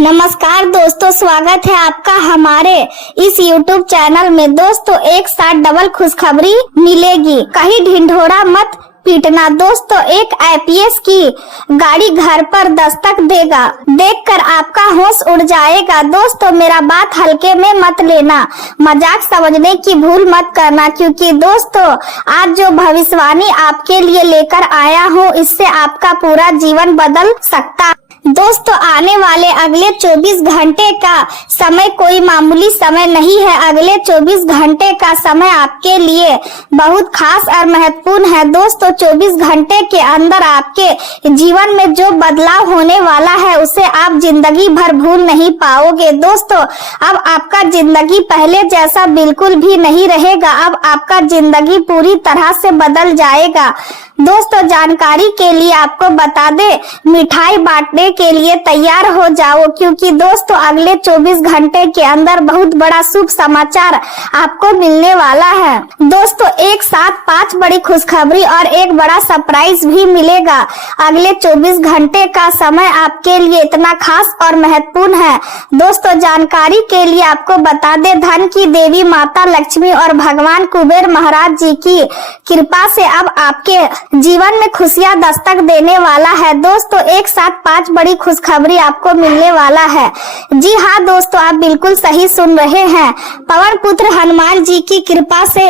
नमस्कार दोस्तों, स्वागत है आपका हमारे इस YouTube चैनल में। दोस्तों, एक साथ डबल खुशखबरी मिलेगी, कहीं ढिंढोरा मत पीटना। दोस्तों, एक IPS की गाड़ी घर पर दस्तक देगा, देखकर आपका होश उड़ जाएगा। दोस्तों, मेरा बात हल्के में मत लेना, मजाक समझने की भूल मत करना, क्योंकि दोस्तों आज जो भविष्यवाणी आपके लिए लेकर आया हूँ, इससे आपका पूरा जीवन बदल सकता। दोस्तों, आने वाले अगले 24 घंटे का समय कोई मामूली समय नहीं है। अगले 24 घंटे का समय आपके लिए बहुत खास और महत्वपूर्ण है। दोस्तों, 24 घंटे के अंदर आपके जीवन में जो बदलाव होने वाला है, उसे आप जिंदगी भर भूल नहीं पाओगे। दोस्तों, अब आपका जिंदगी पहले जैसा बिल्कुल भी नहीं रहेगा। अब आपका जिंदगी पूरी तरह से बदल जाएगा। दोस्तों, जानकारी के लिए आपको बता दे, मिठाई बांटने के लिए तैयार हो जाओ, क्योंकि दोस्तों अगले 24 घंटे के अंदर बहुत बड़ा शुभ समाचार आपको मिलने वाला है। दोस्तों, एक साथ 5 बड़ी खुशखबरी और एक बड़ा सरप्राइज भी मिलेगा। अगले 24 घंटे का समय आपके लिए इतना खास और महत्वपूर्ण है। दोस्तों, जानकारी के लिए आपको बता दे, धन की देवी माता लक्ष्मी और भगवान कुबेर महाराज जी की कृपा से अब आपके जीवन में खुशियां दस्तक देने वाला है। दोस्तों, एक साथ 5 बड़ी खुशखबरी आपको मिलने वाला है। जी हाँ दोस्तों, आप बिल्कुल सही सुन रहे हैं। पवन पुत्र हनुमान जी की कृपा से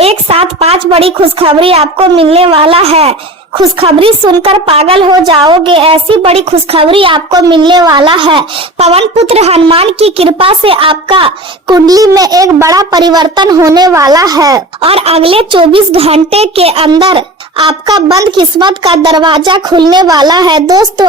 एक साथ 5 बड़ी खुशखबरी आपको मिलने वाला है। खुशखबरी सुनकर पागल हो जाओगे, ऐसी बड़ी खुशखबरी आपको मिलने वाला है। पवन पुत्र हनुमान की कृपा से आपका कुंडली में एक बड़ा परिवर्तन होने वाला है और अगले 24 घंटे के अंदर आपका बंद किस्मत का दरवाजा खुलने वाला है। दोस्तों,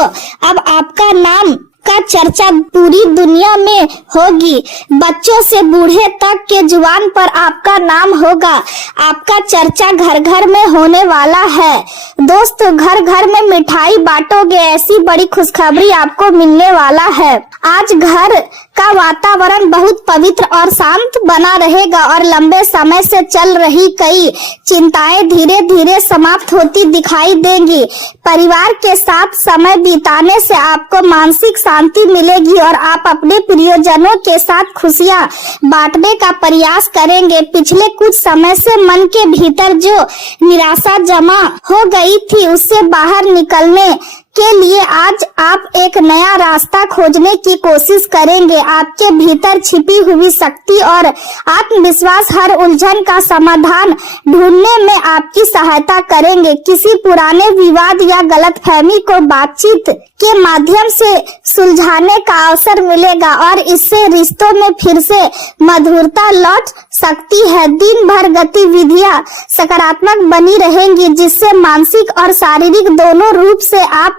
अब आपका नाम का चर्चा पूरी दुनिया में होगी। बच्चों से बूढ़े तक के जुबान पर आपका नाम होगा। आपका चर्चा घर घर में होने वाला है। दोस्तों, घर घर में मिठाई बांटोगे, ऐसी बड़ी खुशखबरी आपको मिलने वाला है। आज घर का वातावरण बहुत पवित्र और शांत बना रहेगा और लंबे समय से चल रही कई चिंताएं धीरे धीरे समाप्त होती दिखाई देंगी। परिवार के साथ समय बिताने से आपको मानसिक शांति मिलेगी और आप अपने प्रियजनों के साथ खुशियां बांटने का प्रयास करेंगे। पिछले कुछ समय से मन के भीतर जो निराशा जमा हो गई थी, उससे बाहर निकलने के लिए आज आप एक नया रास्ता खोजने की कोशिश करेंगे। आपके भीतर छिपी हुई शक्ति और आत्मविश्वास हर उलझन का समाधान ढूंढने में आपकी सहायता करेंगे। किसी पुराने विवाद या गलतफहमी को बातचीत के माध्यम से सुलझाने का अवसर मिलेगा और इससे रिश्तों में फिर से मधुरता लौट सकती है। दिन भर गतिविधियां सकारात्मक बनी रहेंगी, जिससे मानसिक और शारीरिक दोनों रूप से आप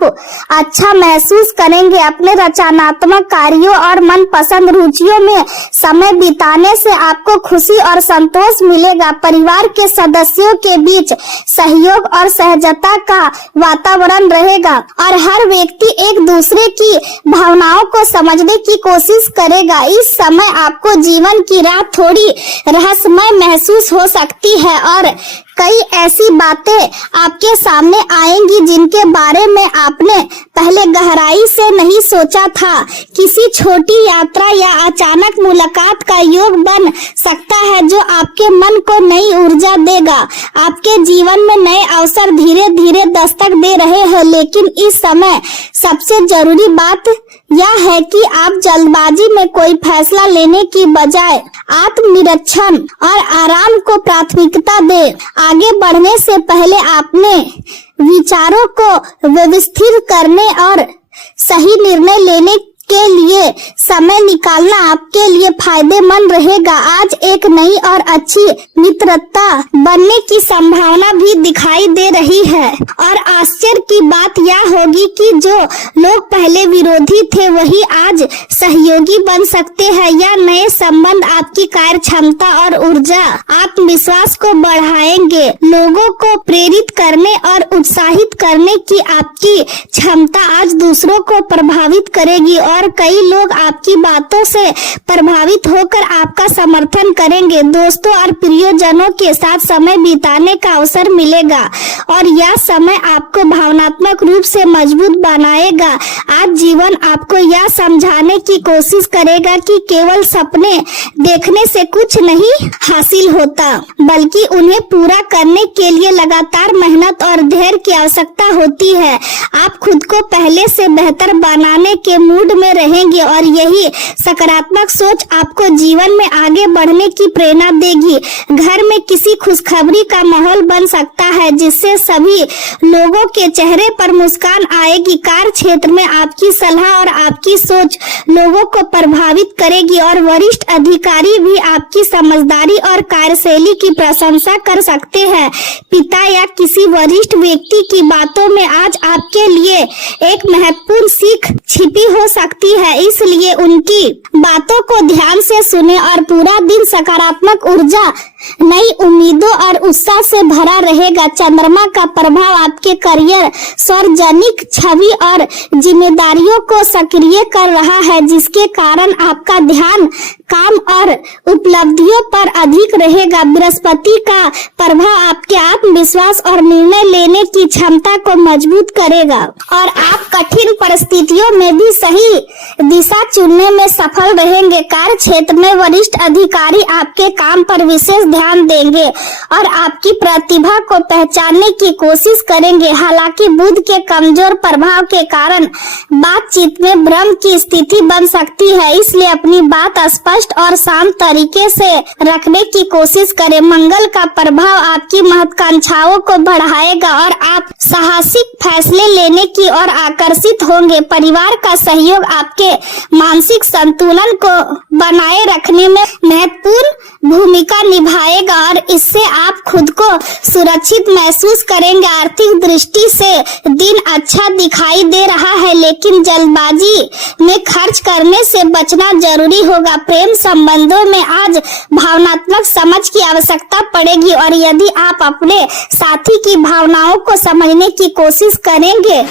अच्छा महसूस करेंगे। अपने रचनात्मक कार्यों और मनपसंद रुचियों में समय बिताने से आपको खुशी और संतोष मिलेगा। परिवार के सदस्यों के बीच सहयोग और सहजता का वातावरण रहेगा और हर व्यक्ति एक दूसरे की भावनाओं को समझने की कोशिश करेगा। इस समय आपको जीवन की राह थोड़ी रहस्यमय महसूस हो सकती है और कई ऐसी बातें आपके सामने आएंगी जिनके बारे में आपने पहले गहराई से नहीं सोचा था। किसी छोटी यात्रा या अचानक मुलाकात का योग बन सकता है जो आपके मन को नई ऊर्जा देगा। आपके जीवन में नए अवसर धीरे धीरे दस्तक दे रहे हैं, लेकिन इस समय सबसे जरूरी बात यह है कि आप जल्दबाजी में कोई फैसला लेने की बजाय आत्मनिरीक्षण और आराम को प्राथमिकता दें। आगे बढ़ने से पहले अपने विचारों को व्यवस्थित करने और सही निर्णय लेने के लिए समय निकालना आपके लिए फायदेमंद रहेगा। आज एक नई और अच्छी मित्रता बनने की संभावना भी दिखाई दे रही है और आश्चर्य की बात यह होगी कि जो लोग पहले विरोधी थे वही आज सहयोगी बन सकते हैं। यह नए संबंध आपकी कार्य क्षमता और ऊर्जा आत्मविश्वास को बढ़ाएंगे। लोगों को प्रेरित करने और उत्साहित करने की आपकी क्षमता आज दूसरों को प्रभावित करेगी और कई लोग आपकी बातों बातों से प्रभावित होकर आपका समर्थन करेंगे। दोस्तों और प्रियजनों के साथ समय बिताने का अवसर मिलेगा और यह समय आपको भावनात्मक रूप से मजबूत बनाएगा। आज जीवन आपको यह समझाने की कोशिश करेगा कि केवल सपने देखने से कुछ नहीं हासिल होता, बल्कि उन्हें पूरा करने के लिए लगातार मेहनत और धैर्य की आवश्यकता होती है। आप खुद को पहले से बेहतर बनाने के मूड में रहेंगे और यही सकारात्मक सोच आपको जीवन में आगे बढ़ने की प्रेरणा देगी। घर में किसी खुशखबरी का माहौल बन सकता है जिससे सभी लोगों के चेहरे पर मुस्कान आएगी। कार्य क्षेत्र में आपकी सलाह और आपकी सोच लोगों को प्रभावित करेगी और वरिष्ठ अधिकारी भी आपकी समझदारी और कार्यशैली की प्रशंसा कर सकते हैं। पिता या किसी वरिष्ठ व्यक्ति की बातों में आज आपके लिए एक महत्वपूर्ण सीख छिपी हो सकती है, इसलिए उनकी बातों को ध्यान से सुने और पूरा दिन सकारात्मक ऊर्जा, नई उम्मीदों और उत्साह से भरा रहेगा। चंद्रमा का प्रभाव आपके करियर, सार्वजनिक छवि और जिम्मेदारियों को सक्रिय कर रहा है, जिसके कारण आपका ध्यान काम और उपलब्धियों पर अधिक रहेगा। बृहस्पति का प्रभाव आपके आत्मविश्वास और निर्णय लेने की क्षमता को मजबूत करेगा और आप कठिन परिस्थितियों में भी सही दिशा चुनने में सफल रहेंगे। कार्य क्षेत्र में वरिष्ठ अधिकारी आपके काम पर विशेष ध्यान देंगे और आपकी प्रतिभा को पहचानने की कोशिश करेंगे। हालांकि बुध के कमजोर प्रभाव के कारण बातचीत में भ्रम की स्थिति बन सकती है, इसलिए अपनी बात स्पष्ट और शांत तरीके से रखने की कोशिश करें। मंगल का प्रभाव आपकी महत्वाकांक्षाओं को बढ़ाएगा और आप साहसिक फैसले लेने की ओर आकर्षित होंगे। परिवार का सहयोग आपके मानसिक संतुलन को बनाए रखने में महत्वपूर्ण भूमिका निभाएगा और इससे आप खुद को सुरक्षित महसूस करेंगे। आर्थिक दृष्टि से दिन अच्छा दिखाई दे रहा है, लेकिन जल्दबाजी में खर्च करने से बचना जरूरी होगा। प्रेम संबंधों में आज भावनात्मक समझ की आवश्यकता पड़ेगी और यदि आप अपने साथी की भावनाओं को समझने की कोशिश करेंगे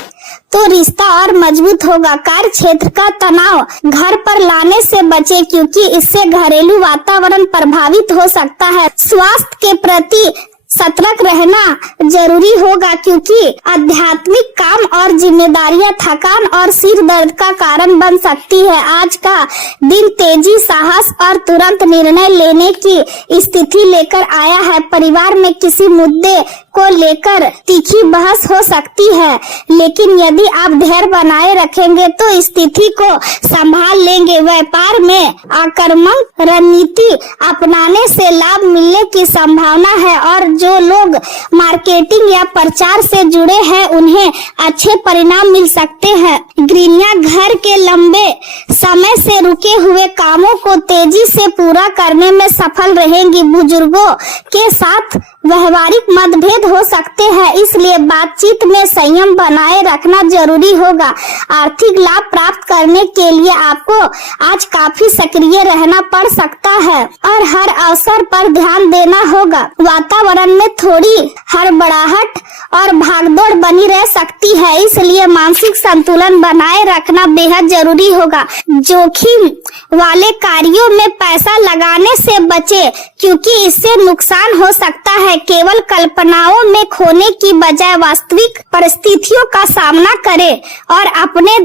तो रिश्ता और मजबूत होगा। कार्य क्षेत्र का तनाव घर पर लाने से बचे, क्योंकि इससे घरेलू वातावरण प्रभावित हो सकता है। स्वास्थ्य के प्रति सतर्क रहना जरूरी होगा, क्योंकि आध्यात्मिक काम और जिम्मेदारियां थकान और सिर दर्द का कारण बन सकती है। आज का दिन तेजी, साहस और तुरंत निर्णय लेने की स्थिति लेकर आया है। परिवार में किसी मुद्दे को लेकर तीखी बहस हो सकती है, लेकिन यदि आप धैर्य बनाए रखेंगे तो स्थिति को संभाल लेंगे। व्यापार में आक्रामक रणनीति अपनाने से लाभ मिलने की संभावना है और जो लोग मार्केटिंग या प्रचार से जुड़े हैं उन्हें अच्छे परिणाम मिल सकते हैं। गृहिणियां घर के लंबे समय से रुके हुए कामों को तेजी से पूरा करने में सफल रहेंगी। बुजुर्गों के साथ व्यवहारिक मतभेद हो सकते हैं, इसलिए बातचीत में संयम बनाए रखना जरूरी होगा। आर्थिक लाभ प्राप्त करने के लिए आपको आज काफी सक्रिय रहना पड़ सकता है और हर अवसर पर ध्यान देना होगा। वातावरण में थोड़ी हड़बड़ाहट और भागदौड़ बनी रह सकती है, इसलिए मानसिक संतुलन बनाए रखना बेहद जरूरी होगा। जोखिम वाले कार्यों में पैसा लगाने से बचे, क्योंकि इससे नुकसान हो सकता है। केवल कल्पनाओं में खोने की बजाय वास्तविक परिस्थितियों का सामना करें और अपने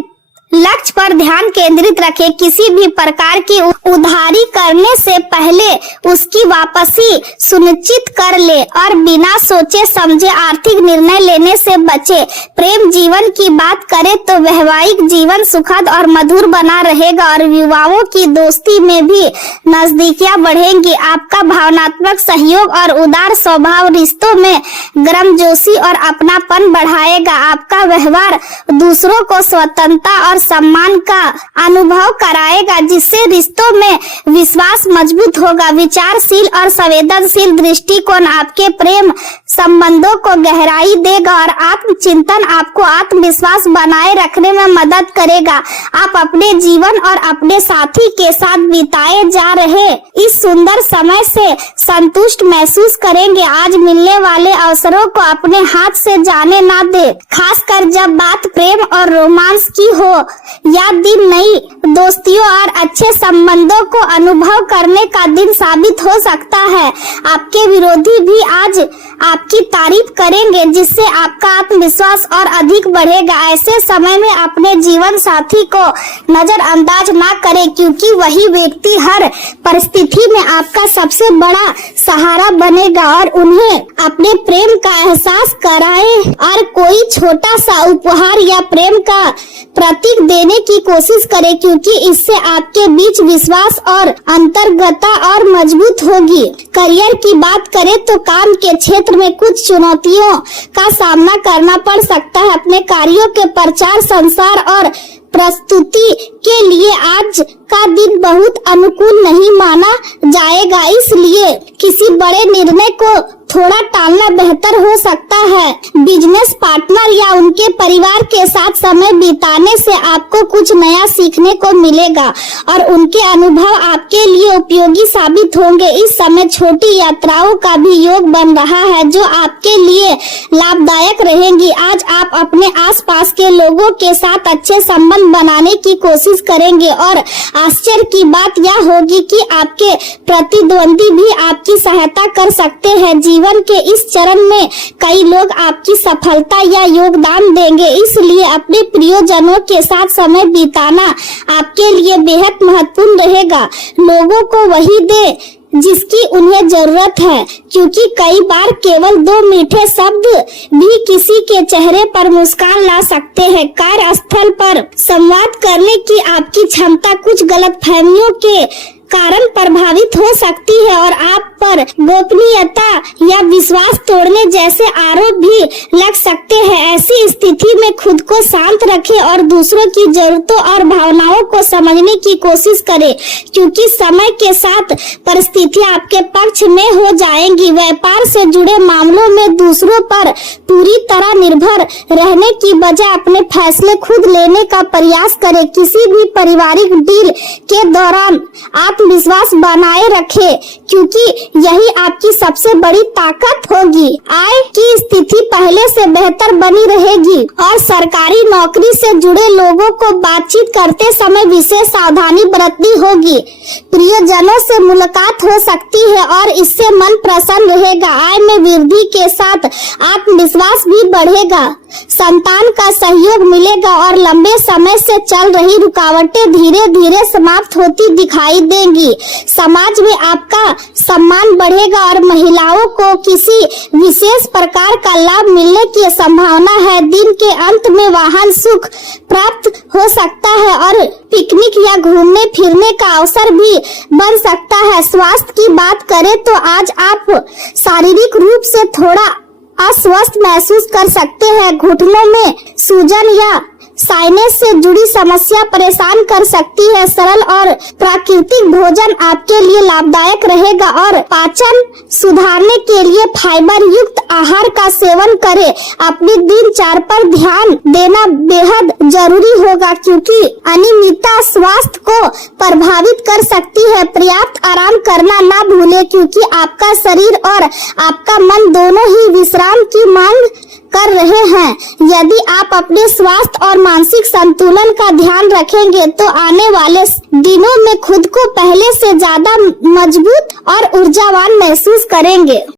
लक्ष्य पर ध्यान केंद्रित रखें। किसी भी प्रकार की उधारी करने से पहले उसकी वापसी सुनिश्चित कर ले और बिना सोचे समझे आर्थिक निर्णय लेने से बचे। प्रेम जीवन की बात करें तो वैवाहिक जीवन सुखद और मधुर बना रहेगा और युवाओं की दोस्ती में भी नजदीकियां बढ़ेंगी। आपका भावनात्मक सहयोग और उदार स्वभाव रिश्तों में गर्मजोशी और अपनापन बढ़ाएगा। आपका व्यवहार दूसरों को स्वतंत्रता और सम्मान का अनुभव कराएगा, जिससे रिश्तों में विश्वास मजबूत होगा। विचारशील और संवेदनशील दृष्टिकोण आपके प्रेम संबंधों को गहराई देगा और आत्मचिंतन आपको आत्मविश्वास बनाए रखने में मदद करेगा। आप अपने जीवन और अपने साथी के साथ बिताए जा रहे इस सुंदर समय से संतुष्ट महसूस करेंगे। आज मिलने वाले अवसरों को अपने हाथ से जाने ना दे, खासकर जब बात प्रेम और रोमांस की हो। या दिन नई दोस्तियों और अच्छे संबंधों को अनुभव करने का दिन साबित हो सकता है। आपके विरोधी भी आज आपकी तारीफ करेंगे, जिससे आपका आत्मविश्वास और अधिक बढ़ेगा। ऐसे समय में अपने जीवन साथी को नजरअंदाज ना करें, क्योंकि वही व्यक्ति हर परिस्थिति में आपका सबसे बड़ा सहारा बनेगा और उन्हें अपने प्रेम का एहसास कराए और कोई छोटा सा उपहार या प्रेम का प्रतीक देने की कोशिश करें, क्योंकि इससे आपके बीच विश्वास और अंतर्गता और मजबूत होगी। करियर की बात करें तो काम के क्षेत्र में कुछ चुनौतियों का सामना करना पड़ सकता है। अपने कार्यों के प्रचार संसार और प्रस्तुति के लिए आज का दिन बहुत अनुकूल नहीं माना जाएगा, इसलिए किसी बड़े निर्णय को थोड़ा टालना बेहतर हो सकता है। बिजनेस पार्टनर या उनके परिवार के साथ समय बिताने से आपको कुछ नया सीखने को मिलेगा और उनके अनुभव आपके लिए उपयोगी साबित होंगे। इस समय छोटी यात्राओं का भी योग बन रहा है, जो आपके लिए लाभदायक रहेंगी। आज आप अपने आसपास के लोगों के साथ अच्छे संबंध बनाने की कोशिश करेंगे और आश्चर्य की बात यह होगी कि आपके प्रतिद्वंदी भी आपकी सहायता कर सकते हैं। जीवन के इस चरण में कई लोग आपकी सफलता या योगदान देंगे, इसलिए अपने प्रियजनों के साथ समय बिताना आपके लिए बेहद महत्वपूर्ण रहेगा। लोगों को वही दे जिसकी उन्हें जरूरत है, क्योंकि कई बार केवल 2 मीठे शब्द भी किसी के चेहरे पर मुस्कान ला सकते हैं। कार्यस्थल पर संवाद करने की आपकी क्षमता कुछ गलतफहमियों के कारण प्रभावित हो सकती है और आप पर गोपनीयता या विश्वास तोड़ने जैसे आरोप भी लग सकते हैं। ऐसी स्थिति में खुद को शांत रखें और दूसरों की जरूरतों और भावनाओं को समझने की कोशिश करें, क्योंकि समय के साथ परिस्थितियां आपके पक्ष में हो जाएंगी। व्यापार से जुड़े मामलों में दूसरों पर पूरी तरह निर्भर रहने की बजाय अपने फैसले खुद लेने का प्रयास करें। किसी भी पारिवारिक डील के दौरान आत्मविश्वास बनाए रखें, क्योंकि यही आपकी सबसे बड़ी ताकत होगी। आय की स्थिति पहले से बेहतर बनी रहेगी और सरकारी नौकरी से जुड़े लोगों को बातचीत करते समय विशेष सावधानी बरतनी होगी। प्रियजनों से मुलाकात हो सकती है और इससे मन प्रसन्न रहेगा। आय में वृद्धि के साथ आत्मविश्वास भी बढ़ेगा। संतान का सहयोग मिलेगा और लंबे समय से चल रही रुकावटें धीरे धीरे समाप्त होती दिखाई देंगी। समाज में आपका सम्मान बढ़ेगा और महिलाओं को किसी विशेष प्रकार का लाभ मिलने की संभावना है। दिन के अंत में वाहन सुख प्राप्त हो सकता है और पिकनिक या घूमने फिरने का अवसर भी बन सकता है। स्वास्थ्य की बात करें तो आज आप शारीरिक रूप से थोड़ा अस्वस्थ महसूस कर सकते हैं। घुटनों में सूजन या साइनस से जुड़ी समस्या परेशान कर सकती है। सरल और प्राकृतिक भोजन आपके लिए लाभदायक रहेगा और पाचन सुधारने के लिए फाइबर युक्त आहार का सेवन करें। अपनी दिनचर्या पर ध्यान देना बेहद जरूरी होगा, क्योंकि अनियमितता स्वास्थ्य को प्रभावित कर सकती है। पर्याप्त आराम करना ना भूलें, क्योंकि आपका शरीर और आपका मन दोनों ही विश्राम की मांग कर रहे हैं। यदि आप अपने स्वास्थ्य और मानसिक संतुलन का ध्यान रखेंगे तो आने वाले दिनों में खुद को पहले से ज्यादा मजबूत और ऊर्जावान महसूस करेंगे।